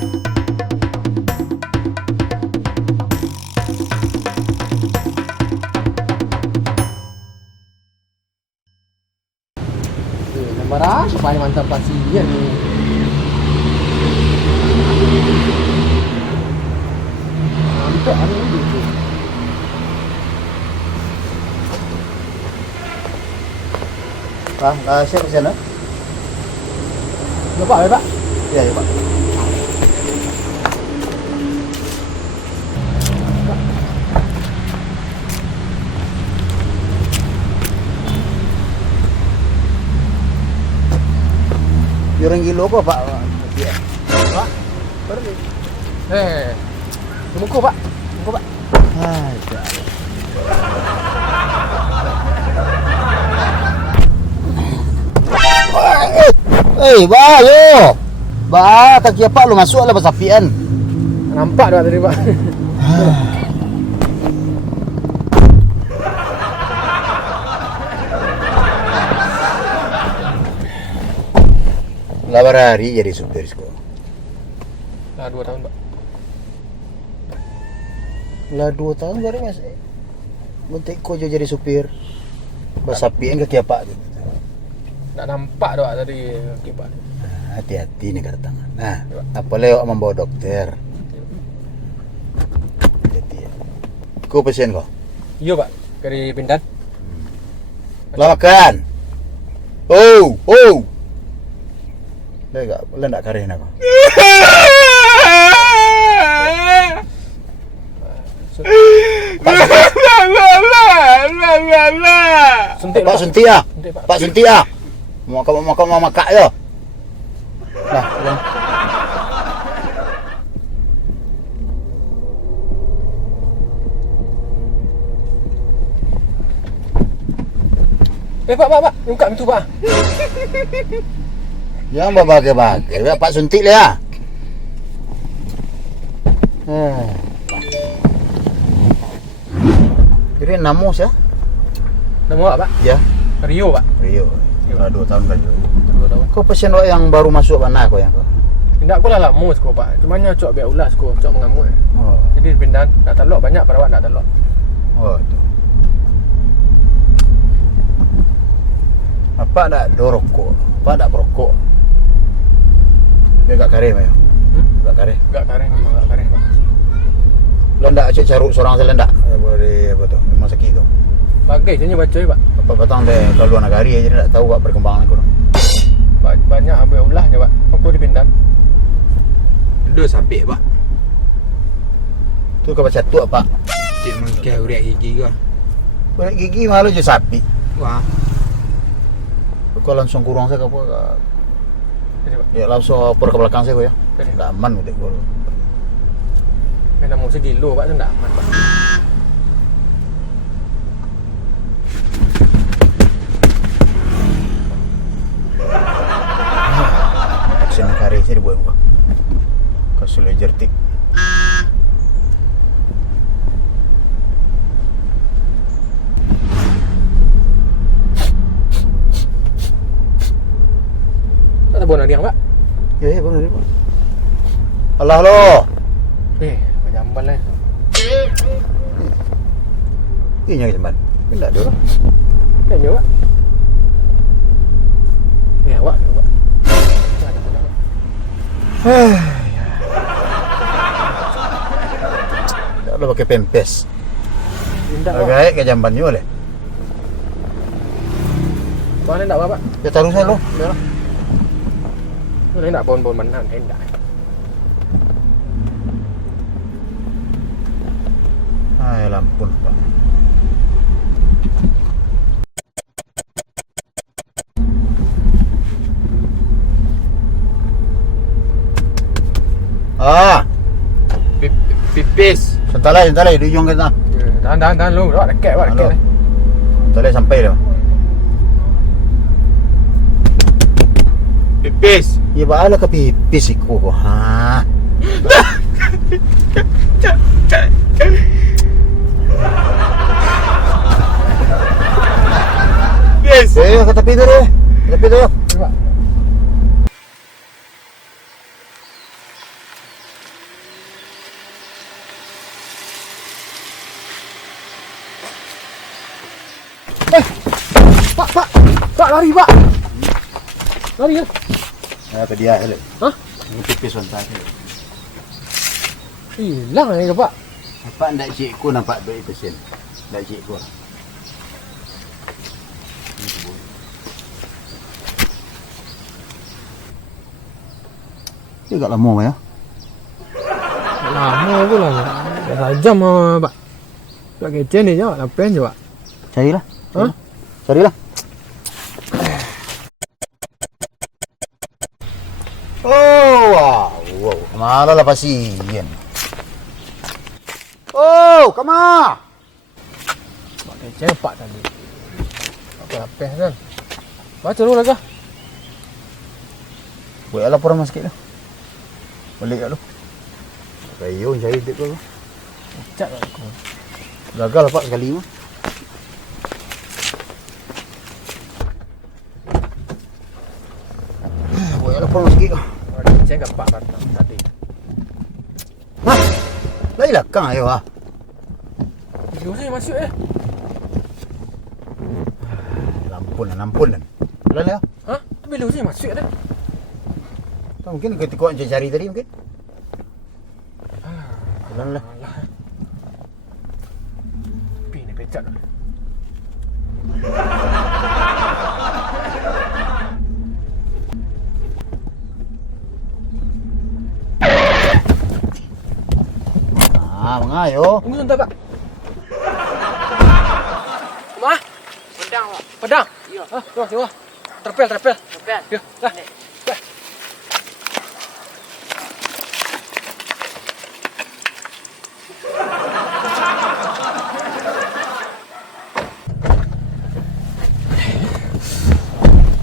Marah, paling mantap pasien ni. Mantap ada gitu. Pak, siapa di sana? Bapak, Pak. Iya, ya, Pak. Orang gilo apa, Pak? Iya. Pak. Pergi. Tunggu Pak. Tunggu Pak. Hai, ba, yo. Ba, tak kira Pak lu masuk lah pasapian. Nampak dah tadi Pak. Lah hari jadi supir sekolah. Dah 2 tahun Pak. Lah 2 tahun baru masih. Bentik kau jadi supir. Pasapian ke kira Pak. Tak nampak dah tadi kipas. Hati-hati nih kata tangan. Nah, apa lewat membawa dokter. Hati-hati ya. Kau pasien kau? Iya Pak, dari Bintan. Lah makan. Oh, oh. Boleh enggak karin aku? Suntik Pak suntik ah. Suntik, Pak. Pak suntik ah. Mau makak yo. Nah, ulang. Pak, buka pintu Pak. Jangan bagai-bagai. Pak suntik lah. Jadi namus ya? Nama Pak? Ya. Rio Pak. Rio. 2 tahun kan. 2 tahun. Kau pasien yang baru masuk mana kau yang kau? Tidak aku lah lama sekolah Pak. Cuma nya cok biar ulas sekolah, cok mengamuk. Oh. Jadi di Bintan nak telok banyak perawat nak telok. Oh, tu. Apa nak dorokok? Apa nak perokok? Dia enggak kare mayo. Enggak kare. Enggak kareh, memang enggak kareh Pak. Lendak cek caruk seorang saya lendak. Boleh apa tu? Rumah sakit tu. Bagai sebenarnya baca Pak. Apa batang deh kalau luar negari jadi tak tahu Pak perkembangan aku. Banyak ambil ulahnya Pak. Aku di Bintan. Dua sabit Pak. Tu kau baca tu Pak. Cik mengkeh urat gigi kau. Urat gigi malu je sapi. Wah. Kau langsung kurang saya apa? Jadi Pak. Ya langsung per ke belakang saya kau ya. Jadi. Tak aman udah kau. Kena mau segilo Pak tu tak aman Pak. Vaksin kari saya dibuat muka. Kau sulit jertik. Tak tahu nak dia Pak. Ya benar Pak. Allah lo. Banyak ambal lah. Ini yang teman. Enggak dulu. Dah nyo Pak. Pak. Tak boleh pakai pempes. Indah Pak. Agak ke jamban ni boleh. Mana nak Pak? Ya taruh saya lo. Ya. Boleh nak bon-bon menan hendak. Ay, lampun Pak. Pipis. Sentalai di ujung kita. Tahan lu, dah dekat Pak, dekat. Sentalai sampai dah. Pipis. Ya baala ka pipis iko ko ha. Pipis. Ke tepi tu deh. Tepi tu. Pak. Pak lari pak. Lari ya. Apa dia hele? Hah? Ini pipis wantak. Hilang ni ke pak? Apa ndak cikgu nampak baik pesen. Ndak cikgu. Ini agak lama ya. Lama pula. Dah jam pak. Tak kecen ni je, lapan je pak. Carilah. Hah? Carilah. Oh, wow. Kemana lah pasien? Oh, kemana? Tak kecen pak tadi. Apa lapan kan? Baca dulu lagi. Buat laporan sikit lah. Balik kat lu. Kayu cari duit kau. Cat lah aku. Gagal pak sekali mah. Buat laporan sikit kau. Kecen ke pak tadi. Hah? Lagi belakang ayo ah. Video saya masuk Lampun kan. Jalan ya. Hah? Tu bila saya masuk dah. Tak mungkin ketika kau cari tadi mungkin. Jalan lah. Alah. Pi ni pecat. Mengayo. Tunggu sebentar pak. Ma? Pedang pak. Pedang? Ya. Coba. Terpel. Lepas. Ya, dah.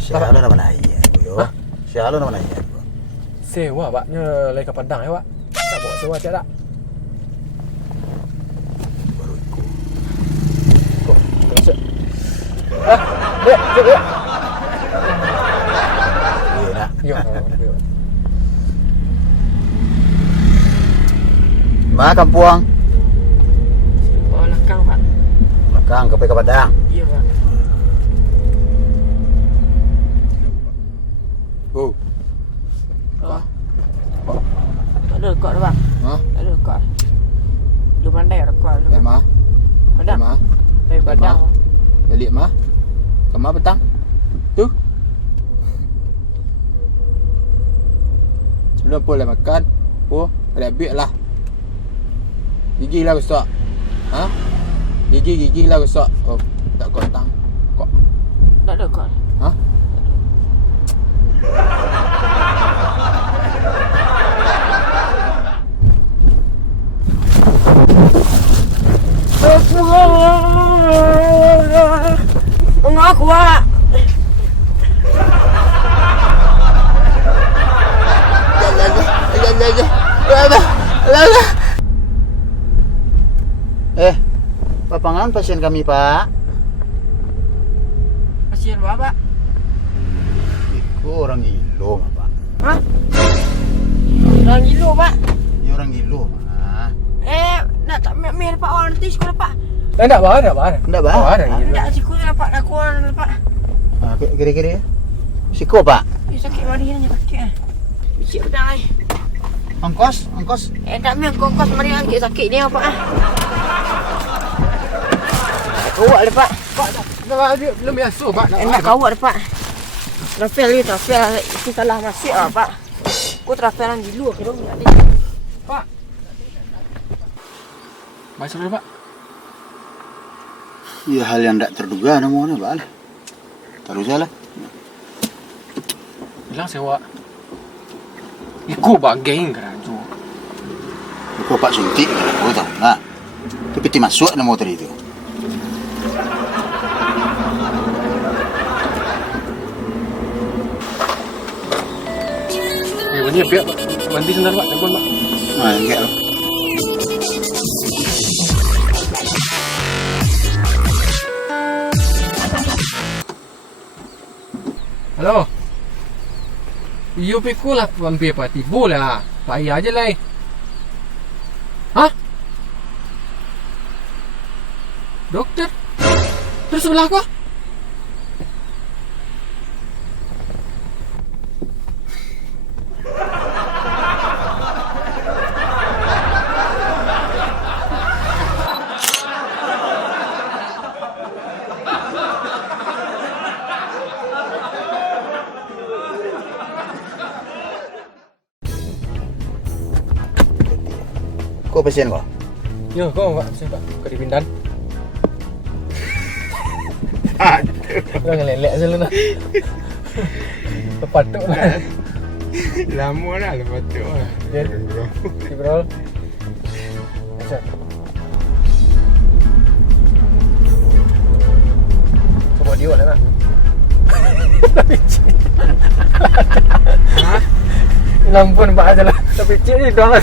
Sialan nama naya yo. Sialan nama naya. Sewa pak, nya lai ke Padang ya pak. Tak bawa sewa cak tak? Baru ikut. Kok, masuk. Ya. Iya nak. Ya. Ma kampung. Oh, lekang pak. Belakang ke Padang. Ya pak. Oh. Oh. Tak ada rekod dah bang. Ha? Tak ada rekod. Lu pandai rekod lu. Eh, Ma. Padang. Ma. Dari Padang. Balik, Ma. Kemana petang? Tu. Belum boleh makan. Oh, ada habis lah. Gigi lah rosak. Ha? Gigi lah rosak. Oh, tak kau tang. Kok. Tak ada rekod. Ha? Mengaku pak. Papangan pasien kami pak. Pasien apa pak? Itu orang gilo pak. Hah? Orang gilo pak. Ini orang gilo pak. Nak tak meh pak orang nanti sekolah pak. Tak bah. Enggak bah. Oh, ada gitu. Tak sekolah pak. Nak keluar pak. Kira-kira. Siko pak. Sakit badan ni sakit. Bicik pedang ni. Ongkos. Tak meh kongkos mari angkit sakit ni apa ah. Kawak le pak. Pak, belum biasa pak. Nak kawak le pak. Trafel itu salah masuk ah pak. Ku trafel yang di luar ke dong ni. Pak. Masuk dulu pak. Ya hal yang tak terduga namanya pak. Terus jalan. Bilang sewa. Ikut pak geng keraju. Kau pak suntik kau tahu nak. Tapi peti masuk nama motor itu. Ini biar berhenti sebentar pak, telepon pak. Enggak loh. Halo. You pikul lah vampir pak, tibu lah. Payah aja lah. Hah? Dokter? Terus sebelah kau? Kau pasien kau? Yo, kau pak, saya pak, kau di Bintan. Kau ngelelek aja lu nak. Kepatuk lah. Lama dah lepas tu lah. Jadi, bro. Macam. Coba dia lah nak. Ha? Lampu nampak aja lah. Tapi cik ni dah.